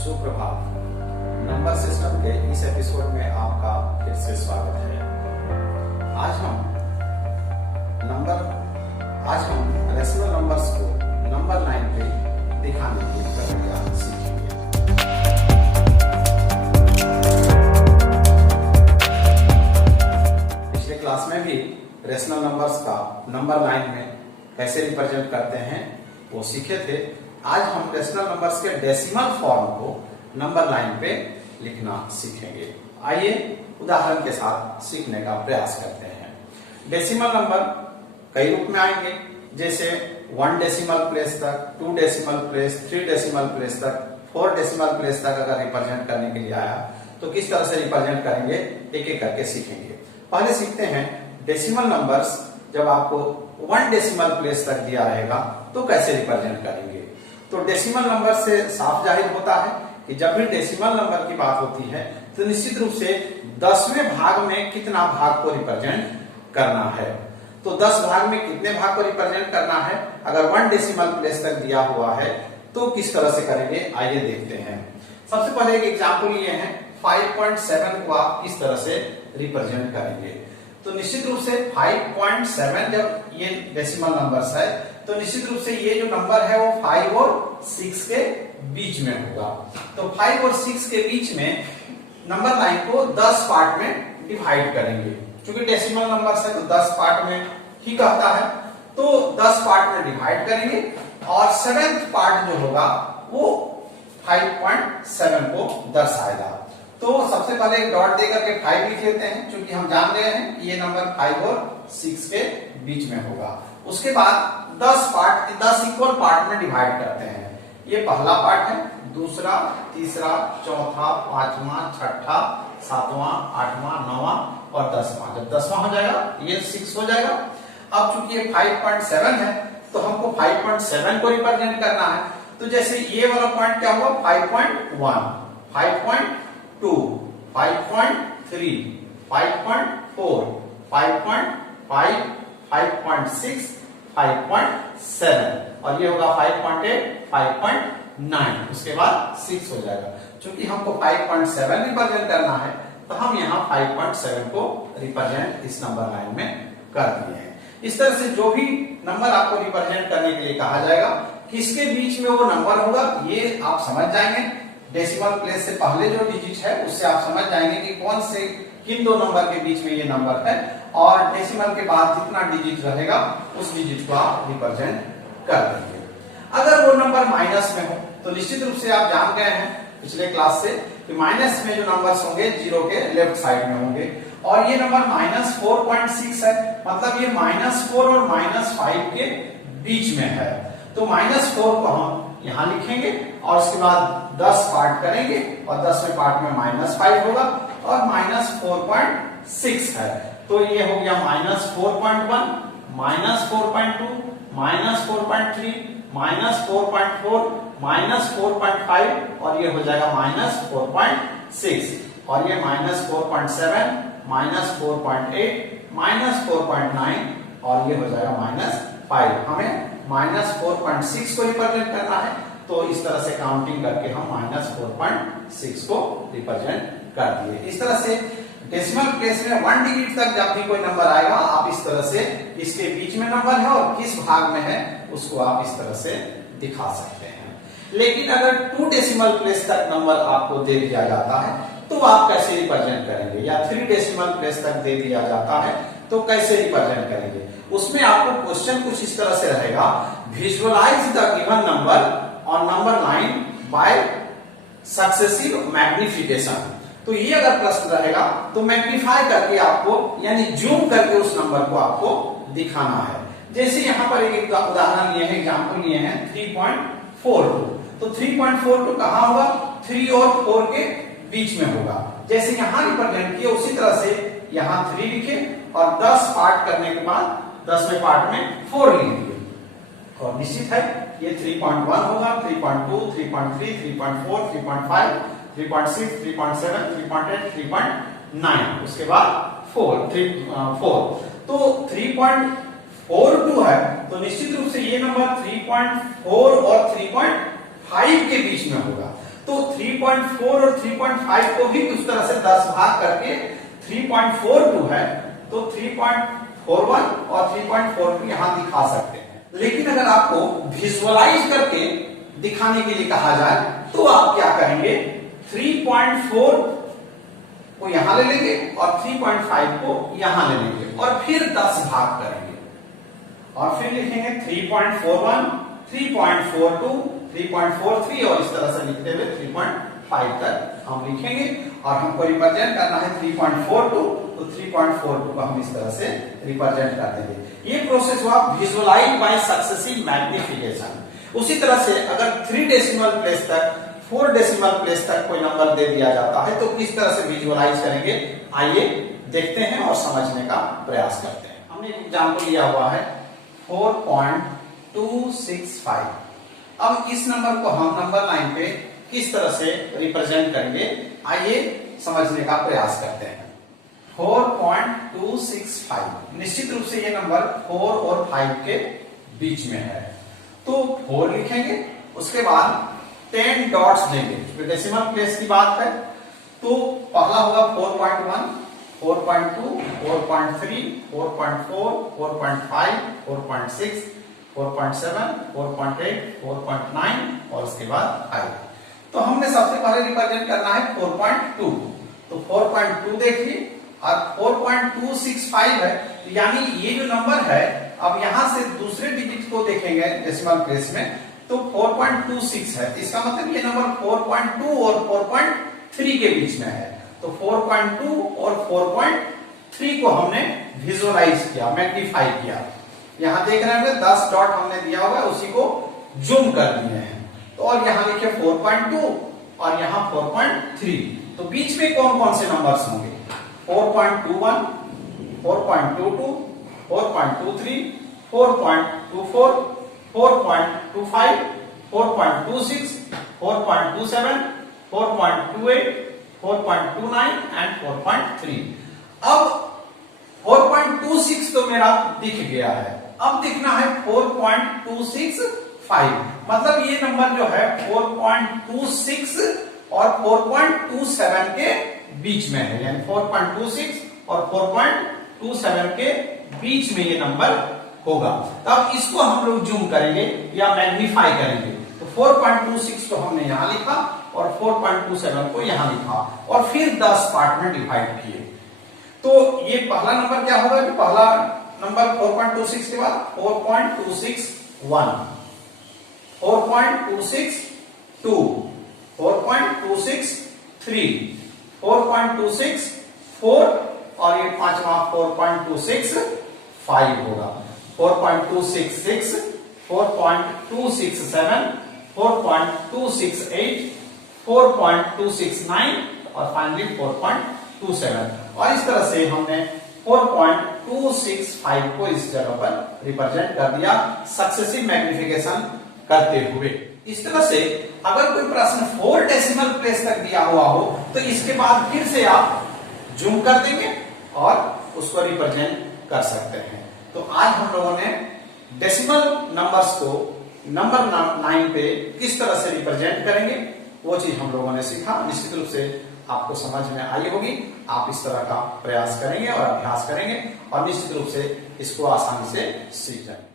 सुप्रभात। Number system के इस एपिसोड में आपका फिर से स्वागत है। आज हम रेशनल नंबर्स को नंबर लाइन पे दिखाने की प्रक्रिया सीखेंगे। पिछले क्लास में भी रेशनल नंबर्स का नंबर लाइन में कैसे रिप्रेजेंट करते हैं वो सीखे थे। आज हम रेशनल नंबर्स के डेसिमल फॉर्म को नंबर लाइन पे लिखना सीखेंगे। आइए उदाहरण के साथ सीखने का प्रयास करते हैं। डेसिमल नंबर कई रूप में आएंगे, जैसे 1 डेसिमल प्लेस तक, 2 डेसिमल प्लेस, 3 डेसिमल प्लेस तक, 4 डेसिमल प्लेस तक अगर रिप्रेजेंट करने के लिए आया तो किस तरह से रिप्रेजेंट करेंगे एक एक करके सीखेंगे। पहले सीखते हैं डेसिमल नंबर्स। जब आपको 1 डेसिमल प्लेस तक दिया रहेगा तो कैसे रिप्रेजेंट करेंगे। तो डेसिमल नंबर से साफ जाहिर होता है कि जब भी डेसिमल नंबर की बात होती है तो निश्चित रूप से 10वें भाग में कितना भाग को रिप्रेजेंट करना है। तो 10 भाग में कितने भाग को रिप्रेजेंट करना है, अगर 1 डेसिमल प्लेस तक दिया हुआ है तो किस तरह से करेंगे, आइए देखते हैं। सबसे पहले एक एग्जाम्पल ये है 5.7 को आप किस तरह से रिप्रेजेंट करेंगे। तो निश्चित रूप से 5.7 जब ये डेसिमल नंबर्स है तो निश्चित रूप से ये जो नंबर है वो 5 और 6 के बीच में होगा। तो 5 और 6 के बीच में नंबर लाइन को 10 पार्ट में डिवाइड करेंगे। क्योंकि डेसिमल नंबर्स है तो 10 पार्ट में ही कहता है, तो 10 पार्ट में डिवाइड करेंगे और 7th पार्ट जो होगा वो 5.7 को दर्शाएगा। तो सबसे पहले एक डॉट देकर के 5 लिख लेते हैं, क्योंकि हम जान गए हैं कि ये नंबर 5 और 6 के बीच में होगा। उसके बाद 10 इक्वल पार्ट में डिवाइड करते हैं। ये पहला पार्ट है, दूसरा, तीसरा, चौथा, 5वां, 6ठा, 7वां, 8वां, 9वां और 10वां। जब 10वां हो जाएगा ये 6 हो जाएगा। अब चूंकि ये 5.7 है तो हमको 5.7 को रिप्रेजेंट करना है। तो जैसे ये वाला पॉइंट क्या हुआ 5.1, 5.2, 5.3, 5.4, 5.5, 5.6, 5.7 और ये होगा 5.8, 5.9। उसके बाद 6 हो जाएगा। चूंकि हमको 5.7 रिप्रेजेंट करना है तो हम यहाँ 5.7 को रिप्रेजेंट इस नंबर लाइन में कर दिए हैं। इस तरह से जो भी नंबर आपको रिप्रेजेंट करने के लिए कहा जाएगा, किसके बीच में वो नंबर होगा ये आप समझ जाएंगे। डेसिमल प्लेस से पहले जो डिजिट है उससे आप समझ जाएंगे कि कौन से किन दो नंबर के बीच में ये नंबर है, और डेसिमल के बाद जितना डिजिट रहेगा उस डिजिट को आप रिप्रेजेंट कर देंगे। अगर वो नंबर माइनस में हो तो निश्चित रूप से आप जान गए हैं पिछले क्लास से कि माइनस में जो नंबर्स होंगे 0 के लेफ्ट साइड में होंगे, और ये नंबर -4.6 है, मतलब ये -4 और -5 के बीच में है। तो -4 को हम यहां लिखेंगे और उसके बाद 10 पार्ट करेंगे और 10वें पार्ट में -5 होगा और -4.6 है। तो ये हो गया -4.1, -4.2, -4.3, -4.4, -4.5 और ये हो जाएगा -4.6 और ये -4.7, -4.8, -4.9 और ये हो जाएगा -5। हमें -4.6 को रिप्रेजेंट करना है, तो इस तरह से काउंटिंग करके हम -4.6 को रिप्रेजेंट कर दिए। इस तरह से डेसिमल प्लेस में 1 डिजिट तक जब भी कोई नंबर आएगा आप इस तरह से इसके बीच में नंबर है और किस भाग में है उसको आप इस तरह से दिखा सकते हैं। लेकिन अगर 2 डेसिमल प्लेस तक नंबर आपको दे दिया जाता है तो आप कैसे रिप्रेजेंट करेंगे, या 3 डेसिमल प्लेस तक दे दिया जाता है तो कैसे रिप्रेजेंट करेंगे। उसमें आपको क्वेश्चन कुछ इस तरह से रहेगा, visualize the given number on number line by successive magnification. तो ये अगर प्रश्न रहेगा तो मैग्नीफाई करके आपको यानी जूम करके उस नंबर को आपको दिखाना है। जैसे यहाँ पर एक उदाहरण लिए हैं, एग्जांपल लिए हैं 3.42। तो 3.42 कहाँ होगा, 3 और 4 के बीच में होगा। जैसे यहाँ रिप्रेजेंट किए उसी तरह से यहाँ 3 लिखे और 10 पार्ट करने के बाद 10वें पार्ट में 4 लिख दिए और निश्चित है ये 3.1 होगा, 3.2, 3.3, 3.4, 3.5, 3.6, 3.7, 3.8, 3.9 उसके बाद 4। तो 3.42 है तो निश्चित रूप से ये नंबर 3.4 और 3.5 के बीच में होगा। तो तो 3.4 और 3.5 को भी उस तरह से 10 भाग करके 3.42 है, तो 3.41 और 3.42 यहां दिखा सकते हैं। लेकिन अगर आपको विजुअलाइज करके दिखाने के लिए कहा जाए तो आप क्या करेंगे, 3.4 को यहां ले लेंगे और 3.5 को यहां ले लेंगे और फिर 10 भाग करेंगे और फिर लिखेंगे 3.41, 3.42, 3.43 और इस तरह से लिखते हुए 3.5 तक हम लिखेंगे। और हमको रिप्रेजेंट करना है 3.42, तो 3.42 को हम इस तरह से रिप्रेजेंट कर देंगे। ये प्रोसेस हुआ विजुअलाइज बाय सक्सेसिव मैग्निफिकेशन। उसी तरह से अगर 3 डेसिमल प्लेस तक, 4 डेसिमल प्लेस तक कोई नंबर दे दिया जाता है तो किस तरह से विजुअलाइज करेंगे, आइए देखते हैं और समझने का प्रयास करते हैं। हमने एक एग्जांपल लिया हुआ है 4.265। अब इस नंबर को हम नंबर लाइन पे किस तरह से रिप्रेजेंट करेंगे, आइए समझने का प्रयास करते हैं। 4.265 निश्चित रूप से ये नंबर 4 और 5 के बीच में है, तो 4 लिखेंगे, उसके बाद 10 डॉट्स देंगे। तो डेसिमल प्लेस की बात है तो पहला होगा 4.1, 4.2, 4.3, 4.4, 4.5, 4.6, 4.7, 4.8, 4.9 और उसके बाद 5। तो हमने सबसे पहले रिप्रेजेंट करना है 4.2, तो 4.2 देखिए और 4.265 है, यानी ये जो नंबर है अब यहां से दूसरे डिजिट को देखेंगे डेसिमल प्लेस में तो 4.26 है, इसका मतलब ये नंबर 4.2 और 4.3 के बीच में है। तो 4.2 और 4.3 को हमने विजुअलाइज किया, मैग्नीफाई किया। यहां देख रहे हैं 10 डॉट हमने दिया हुआ है, उसी को जूम कर दिए हैं। तो और यहां लिखे 4.2 और यहां 4.3, तो बीच में कौन कौन से नंबर्स होंगे, 4.21, 4.22, 4.23, 4.24, 4.25, 4.26, 4.27, 4.28, 4.29 एंड 4.3। अब 4.26 तो मेरा दिख गया है, अब दिखना है 4.265, मतलब ये नंबर जो है 4.26 और 4.27 के बीच में है, यानी 4.26 और 4.27 के बीच में ये नंबर होगा। तब इसको हम लोग जूम करेंगे या मैग्नीफाई करेंगे, तो 4.26 को हमने यहां लिखा और 4.27 को यहां लिखा और फिर 10 पार्ट में डिवाइड किए। तो ये पहला नंबर क्या होगा, कि पहला नंबर 4.26 के बाद 4.261, 4.262, 4.263, 4.264 और ये पांचवा 4.265 होगा, 4.266, 4.267, 4.268, 4.269 और फाइनली 4.27। और इस तरह से हमने 4.265 को इस जगह पर रिप्रेजेंट कर दिया सक्सेसिव मैग्निफिकेशन करते हुए। इस तरह से अगर कोई प्रश्न 4 डेसिमल प्लेस तक दिया हुआ हो तो इसके बाद फिर से आप जूम कर देंगे और उसको रिप्रेजेंट कर सकते हैं। तो आज हम लोगों ने डेसिमल नंबर्स को नंबर 9 पे किस तरह से रिप्रेजेंट करेंगे वो चीज हम लोगों ने सीखा। निश्चित रूप से आपको समझ में आई होगी, आप इस तरह का प्रयास करेंगे और अभ्यास करेंगे और निश्चित रूप से इसको आसानी से सीख जाएंगे।